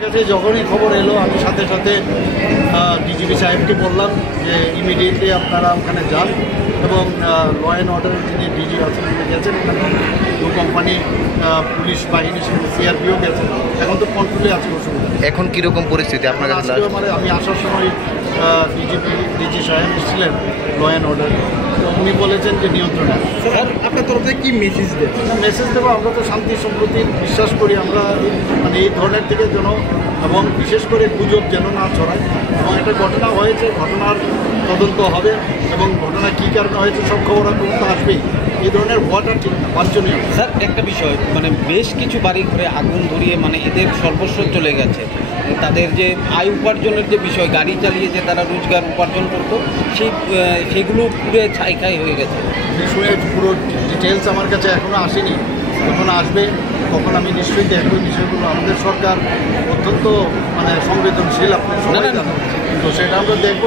যখনই খবর এলো আমি সাথে সাথে ডিজিপি সাহেবকে বললাম যে ইমিডিয়েটলি আপনারা ওখানে যান এবং ল অ্যান্ড অর্ডারের যিনি ডিজি আছেন উনি গেছেন, ওখানে দু কোম্পানি পুলিশ বাহিনী সিআরপিও গেছেন, এখন তো কন্ট্রোলে আছে অসুবিধা। এখন কীরকম পরিস্থিতি আপনার কাছে? মানে আমি আসার সময় ডিজি সাহেব এসেছিলেন ল অ্যান্ড অর্ডার, তো উনি বলেছেন যে নিয়ন্ত্রণে। স্যার আপনার তরফ থেকে কী মেসেজ দেন? মেসেজ দেবো, আমরা তো শান্তি সম্প্রতি বিশ্বাস করি, আমরা মানে এই ধরনের থেকে যেন এবং বিশেষ করে গুজব যেন না ছড়ায়, এবং একটা ঘটনা হয়েছে, ঘটনার তদন্ত হবে এবং ঘটনা কী কারণে হয়েছে সব খবর তো আসবেই। এই ধরনের হওয়াটা ঠিক না, বাঞ্ছনীয়। স্যার একটা বিষয়, মানে বেশ কিছু বাড়ি ঘরে আগুন ধরিয়ে মানে এদের সর্বস্ব চলে গেছে, তাদের যে আয় উপার্জনের যে বিষয়, গাড়ি চালিয়ে যে তারা রোজগার উপার্জন করতো সেগুলো পুরো ছাইখাই হয়ে গেছে। বিষয়ে পুরো ডিটেলস আমার কাছে এখনও আসেনি, যখন আসবে তখন আমি নিশ্চয়ই দেখব বিষয়গুলো। আমাদের সরকার অত্যন্ত মানে সংবেদনশীল, আপনি সবাই জানেন, তো সেটা আমরা দেখব।